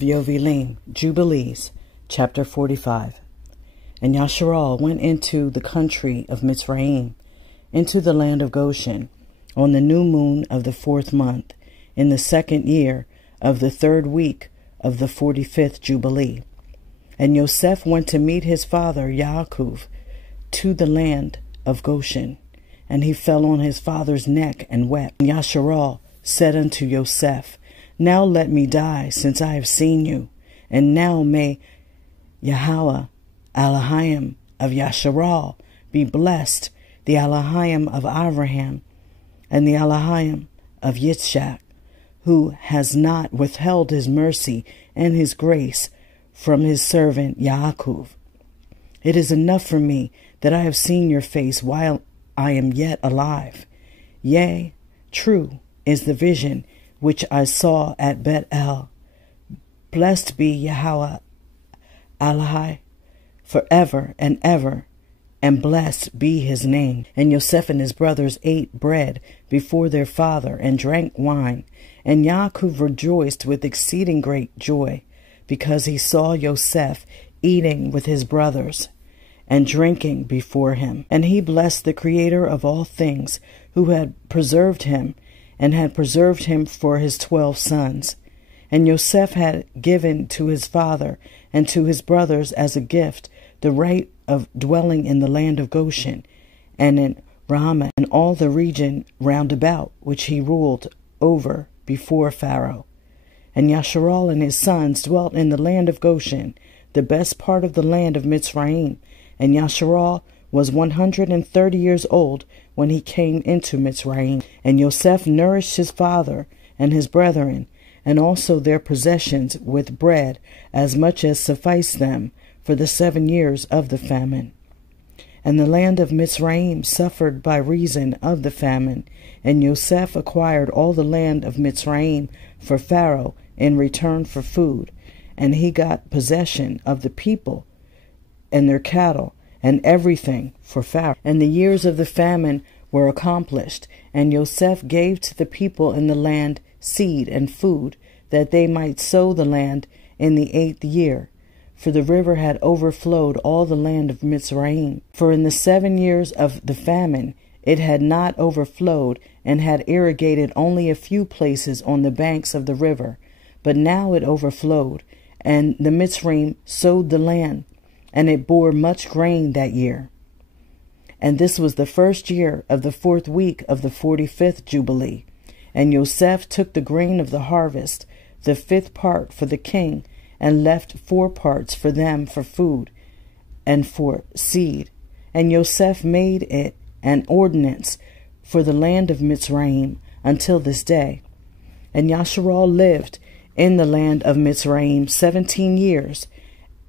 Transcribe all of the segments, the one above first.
Yoveliym, Jubilees, chapter 45. And Yasharal went into the country of Mitzrayim, into the land of Goshen, on the new moon of the 4th month, in the 2nd year of the 3rd week of the 45th Jubilee. And Yosef went to meet his father Yaakov to the land of Goshen, and he fell on his father's neck and wept. And Yasharal said unto Yosef, Now let me die, since I have seen you, and now may Yahweh, Elohim of Yasharal, be blessed, the Elohim of Abraham, and the Elohim of Yitzchak, who has not withheld his mercy and his grace from his servant Yaakov. It is enough for me that I have seen your face while I am yet alive. Yea, true is the vision which I saw at Bet-El. Blessed be Yahweh Elohai forever and ever, and blessed be his name. And Yosef and his brothers ate bread before their father, and drank wine. And Yaakov rejoiced with exceeding great joy, because he saw Yosef eating with his brothers, and drinking before him. And he blessed the Creator of all things, who had preserved him, and had preserved him for his 12 sons. And Yosef had given to his father and to his brothers as a gift the right of dwelling in the land of Goshen, and in Ramah, and all the region round about, which he ruled over before Pharaoh. And Yasharal and his sons dwelt in the land of Goshen, the best part of the land of Mitzrayim. And Yasharal was 130 years old when he came into Mitzrayim. And Yosef nourished his father and his brethren, and also their possessions, with bread, as much as sufficed them for the 7 years of the famine. And the land of Mitzrayim suffered by reason of the famine, and Yosef acquired all the land of Mitzrayim for Pharaoh in return for food, and he got possession of the people and their cattle and everything for Pharaoh. And the years of the famine were accomplished, and Yosef gave to the people in the land seed and food, that they might sow the land in the 8th year. For the river had overflowed all the land of Mitzrayim. For in the 7 years of the famine it had not overflowed, and had irrigated only a few places on the banks of the river. But now it overflowed, and the Mitzrayim sowed the land, and it bore much grain that year. And this was the 1st year of the 4th week of the 45th Jubilee. And Yosef took the grain of the harvest, the 5th part for the king, and left 4 parts for them for food and for seed. And Yosef made it an ordinance for the land of Mitzrayim until this day. And Yasharal lived in the land of Mitzrayim 17 years,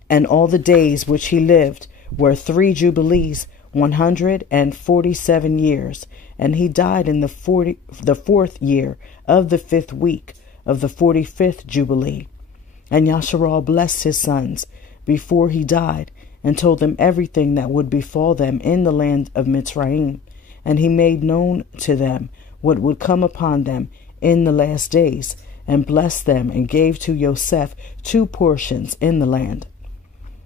and all the days which he lived were 3 jubilees, 147 years. And he died in the 4th year of the 5th week of the 45th Jubilee. And Yasharal blessed his sons before he died, and told them everything that would befall them in the land of Mitzrayim. And he made known to them what would come upon them in the last days, and blessed them, and gave to Yosef 2 portions in the land.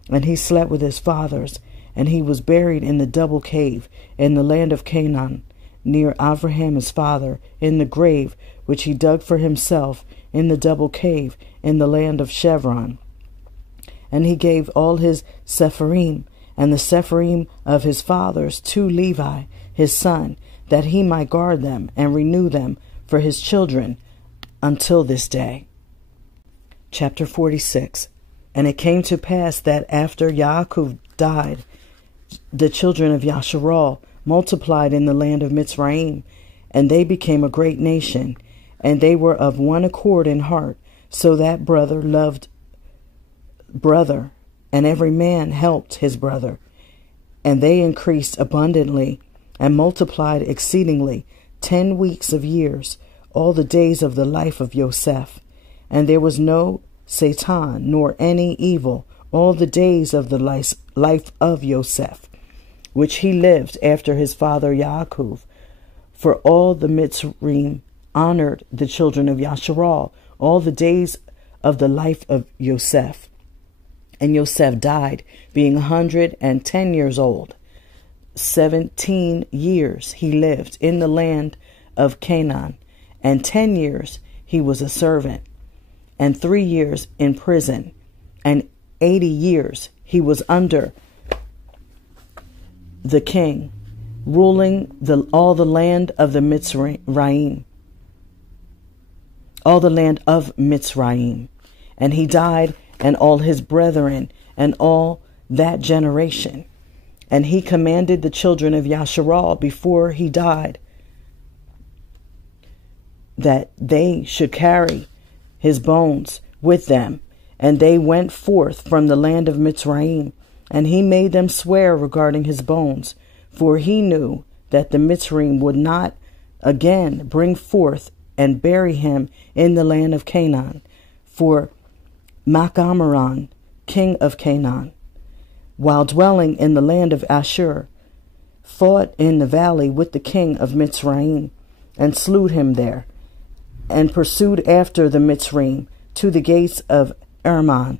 And he slept with his fathers, and he was buried in the double cave in the land of Canaan, near Abraham his father, in the grave which he dug for himself in the double cave in the land of Chevron. And he gave all his Sepharim and the Sepharim of his fathers to Levi his son, that he might guard them and renew them for his children until this day. Chapter 46. And it came to pass that after Yaakov died, the children of Yasharal multiplied in the land of Mitzrayim, and they became a great nation, and they were of one accord in heart, so that brother loved brother, and every man helped his brother. And they increased abundantly, and multiplied exceedingly 10 weeks of years, all the days of the life of Yosef. And there was no Satan, nor any evil, all the days of the life of Yosef, which he lived after his father Yaakov. For all the Mitzrayim honored the children of Yasharal all the days of the life of Yosef. And Yosef died, being 110 years old. 17 years he lived in the land of Canaan, and 10 years he was a servant, and 3 years in prison, and 80 years he was under the king, ruling all the land of the Mitzrayim, all the land of Mitzrayim. And he died, and all his brethren, and all that generation. And he commanded the children of Yasharal before he died that they should carry his bones with them. And they went forth from the land of Mitzrayim, and he made them swear regarding his bones, for he knew that the Mitzrayim would not again bring forth and bury him in the land of Canaan. For Macamaran, king of Canaan, while dwelling in the land of Ashur, fought in the valley with the king of Mitzrayim, and slew him there, and pursued after the Mitzrayim to the gates of Erman.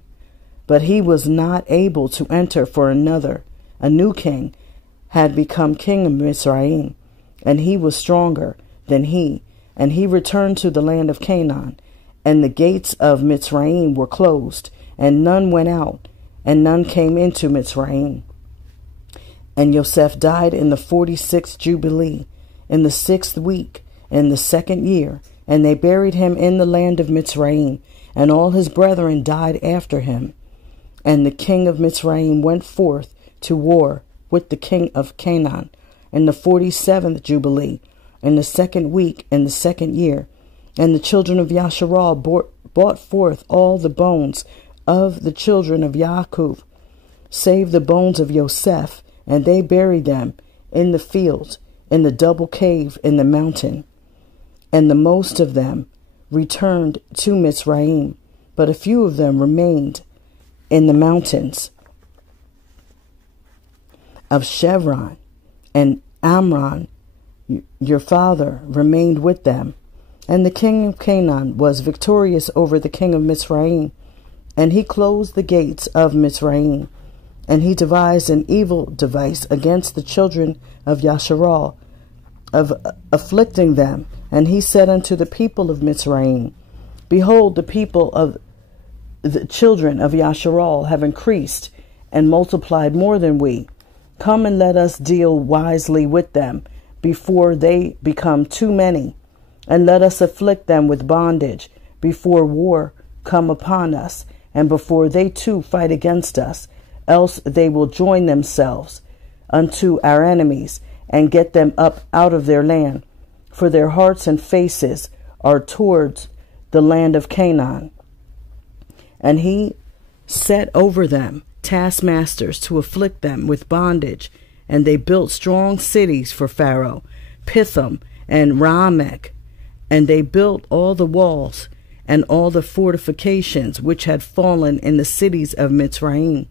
But he was not able to enter, for a new king had become king of Mitzrayim, and he was stronger than he. And he returned to the land of Canaan, and the gates of Mitzrayim were closed, and none went out, and none came into Mitzrayim. And Yosef died in the 46th Jubilee, in the 6th week, in the 2nd year, and they buried him in the land of Mitzrayim, and all his brethren died after him. And the king of Mitzrayim went forth to war with the king of Canaan in the 47th Jubilee, in the 2nd week, in the 2nd year. And the children of Yasharal brought forth all the bones of the children of Yaakov, save the bones of Yosef, and they buried them in the field, in the double cave in the mountain. And the most of them returned to Mitzrayim, but a few of them remained in the mountains of Chevron, and Amram, your father, remained with them. And the king of Canaan was victorious over the king of Mitzrayim, and he closed the gates of Mitzrayim. And he devised an evil device against the children of Yasharal, of afflicting them. And he said unto the people of Mitzrayim, Behold, the people of the children of Yasharal have increased and multiplied more than we. Come and let us deal wisely with them before they become too many, and let us afflict them with bondage before war come upon us, and before they too fight against us. Else they will join themselves unto our enemies, and get them up out of their land. For their hearts and faces are towards the land of Canaan. And he set over them taskmasters to afflict them with bondage. And they built strong cities for Pharaoh, Pithom and Ramek. And they built all the walls and all the fortifications which had fallen in the cities of Mitzrayim.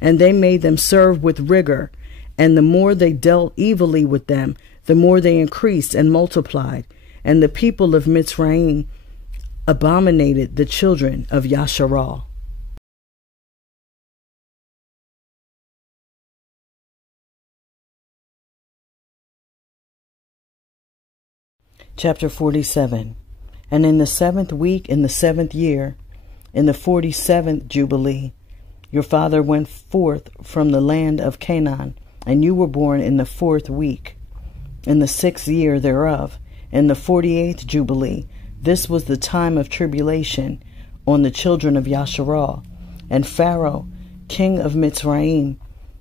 And they made them serve with rigor. And the more they dealt evilly with them, the more they increased and multiplied. And the people of Mitzrayim abominated the children of Yasharal. Chapter 47. And in the 7th week, in the 7th year, in the 47th Jubilee, your father went forth from the land of Canaan, and you were born in the 4th week, in the 6th year thereof, in the 48th Jubilee. This was the time of tribulation on the children of Yasharal. And Pharaoh, king of Mitzrayim,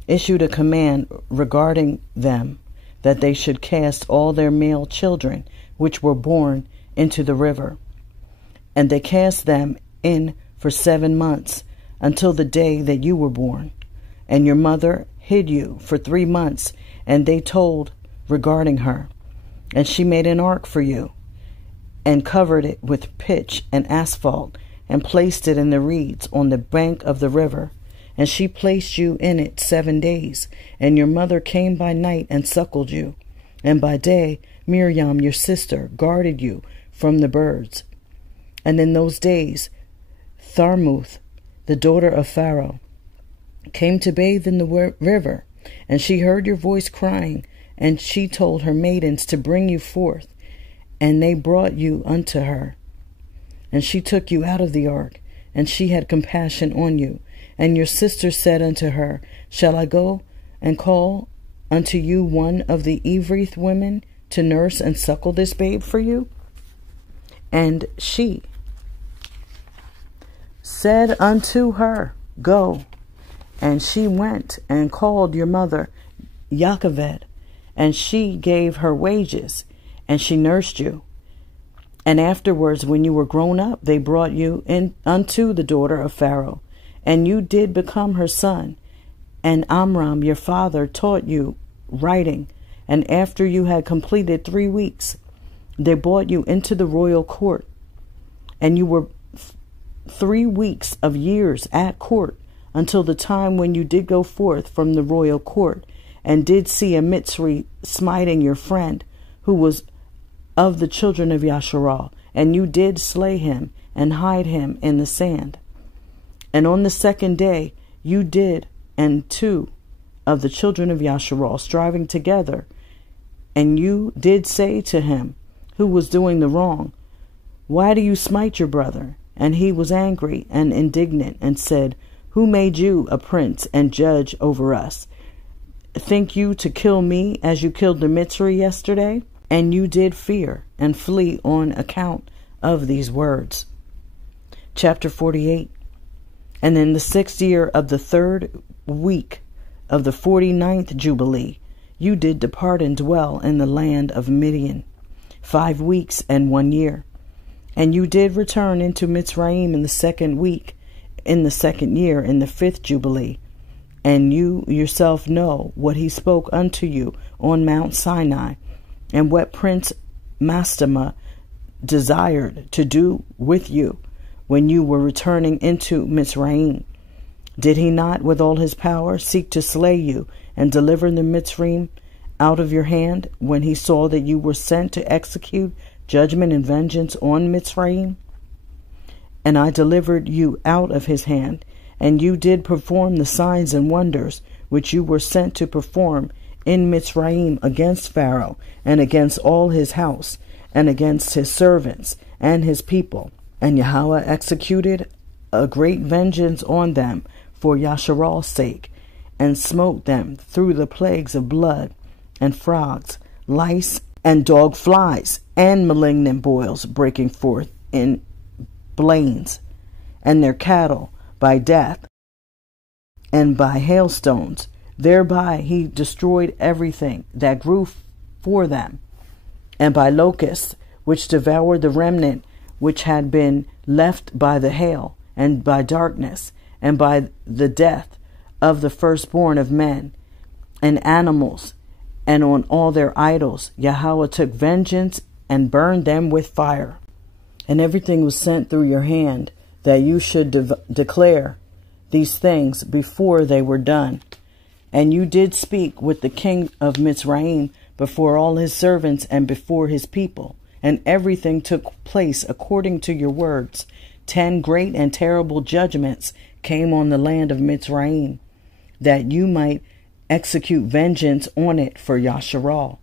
issued a command regarding them, that they should cast all their male children which were born into the river. And they cast them in for 7 months, until the day that you were born. And your mother hid you for 3 months, and they told regarding her. And she made an ark for you, and covered it with pitch and asphalt, and placed it in the reeds on the bank of the river. And she placed you in it 7 days. And your mother came by night and suckled you. And by day Miriam, your sister, guarded you from the birds. And in those days Tharmuth, the daughter of Pharaoh, came to bathe in the river, and she heard your voice crying, and she told her maidens to bring you forth, and they brought you unto her. And she took you out of the ark, and she had compassion on you. And your sister said unto her, Shall I go and call unto you one of the Evrith women to nurse and suckle this babe for you? And she said unto her, Go. And she went and called your mother Jochebed, and she gave her wages, and she nursed you. And afterwards, when you were grown up, they brought you in unto the daughter of Pharaoh, and you did become her son. And Amram your father taught you writing, and after you had completed 3 weeks, they brought you into the royal court, and you were 3 weeks of years at court, until the time when you did go forth from the royal court, and did see a Mitzri smiting your friend, who was of the children of Yasharal, and you did slay him, and hide him in the sand. And on the 2nd day you did, and 2 of the children of Yasharal striving together, and you did say to him, who was doing the wrong, Why do you smite your brother? And he was angry and indignant, and said, Who made you a prince and judge over us? Think you to kill me as you killed the Mitzri yesterday? And you did fear and flee on account of these words. Chapter 48. And in the 6th year of the 3rd week of the 49th Jubilee, you did depart and dwell in the land of Midian 5 weeks and 1 year. And you did return into Mitzrayim in the 2nd week, in the 2nd year, in the 5th Jubilee. And you yourself know what he spoke unto you on Mount Sinai, and what Prince Mastema desired to do with you when you were returning into Mitzrayim. Did he not with all his power seek to slay you and deliver the Mitzrayim out of your hand, when he saw that you were sent to execute judgment and vengeance on Mitzrayim? And I delivered you out of his hand, and you did perform the signs and wonders which you were sent to perform in Mitzrayim against Pharaoh, and against all his house, and against his servants and his people. And Yahweh executed a great vengeance on them for Yasharal's sake, and smote them through the plagues of blood, and frogs, lice, and dog flies, and malignant boils breaking forth in blains, and their cattle by death, and by hailstones. Thereby he destroyed everything that grew for them, and by locusts, which devoured the remnant which had been left by the hail, and by darkness, and by the death of the firstborn of men and animals, and on all their idols Yahweh took vengeance and burned them with fire. And everything was sent through your hand, that you should declare these things before they were done. And you did speak with the king of Mitzrayim before all his servants and before his people. And everything took place according to your words. 10 great and terrible judgments came on the land of Mitzrayim, that you might execute vengeance on it for Yasharal.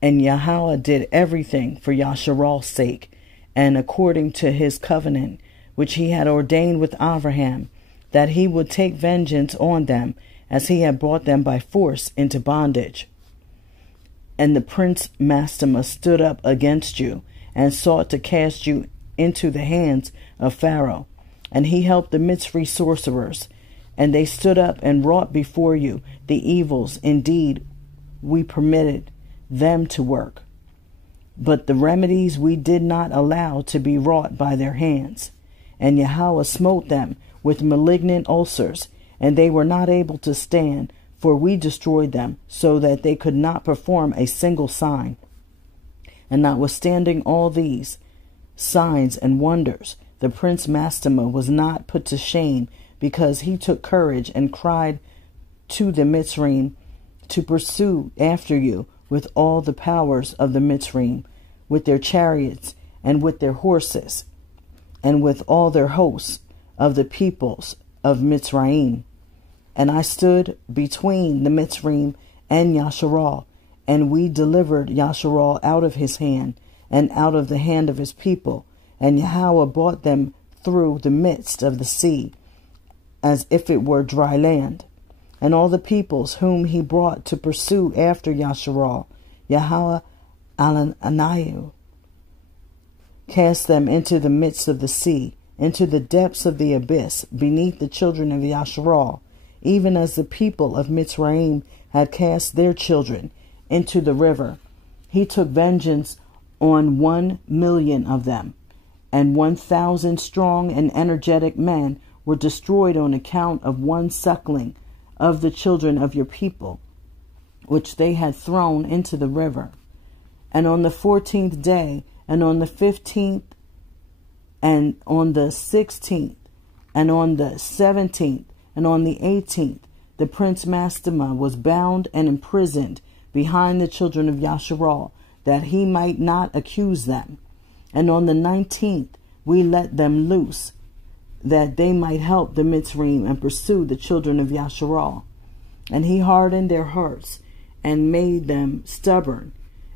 And Yahweh did everything for Yasharal's sake, and according to his covenant, which he had ordained with Abraham, that he would take vengeance on them, as he had brought them by force into bondage. And the prince Mastema stood up against you, and sought to cast you into the hands of Pharaoh. And he helped the Mitzri sorcerers, and they stood up and wrought before you the evils indeed we permitted them to work, but the remedies we did not allow to be wrought by their hands. And Yahweh smote them with malignant ulcers, and they were not able to stand, for we destroyed them, so that they could not perform a single sign. And notwithstanding all these signs and wonders, the prince Mastema was not put to shame, because he took courage and cried to the Mitzrayim to pursue after you with all the powers of the Mitzrayim, with their chariots and with their horses, and with all their hosts of the peoples of Mitzrayim. And I stood between the Mitzrayim and Yasharal, and we delivered Yasharal out of his hand and out of the hand of his people. And Yahweh brought them through the midst of the sea, as if it were dry land. And all the peoples whom he brought to pursue after Yasharal, Yahweh Alanayu, cast them into the midst of the sea, into the depths of the abyss, beneath the children of Yasharal, even as the people of Mitzrayim had cast their children into the river. He took vengeance on 1,000,000 of them, and 1,000 strong and energetic men were destroyed on account of one suckling of the children of your people, which they had thrown into the river. And on the 14th day, and on the 15th, and on the 16th, and on the 17th, and on the 18th, the prince Mastema was bound and imprisoned behind the children of Yasharal, that he might not accuse them. And on the 19th, we let them loose, that they might help the Mitzrayim and pursue the children of Yasharal. And he hardened their hearts and made them stubborn.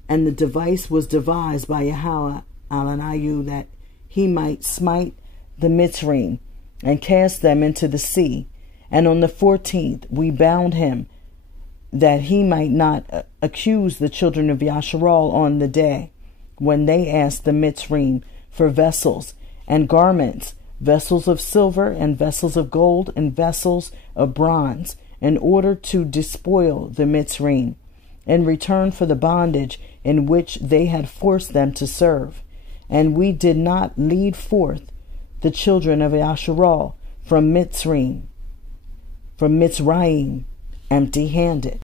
And the device was devised by Yahweh Alanayu, that he might smite the Mitzrayim and cast them into the sea. And on the 14th we bound him, that he might not accuse the children of Yasharal on the day when they asked the Mitzrayim for vessels and garments, vessels of silver and vessels of gold and vessels of bronze, in order to despoil the Mitzrayim, in return for the bondage in which they had forced them to serve. And we did not lead forth the children of Yasharal from Mitzrayim, empty-handed.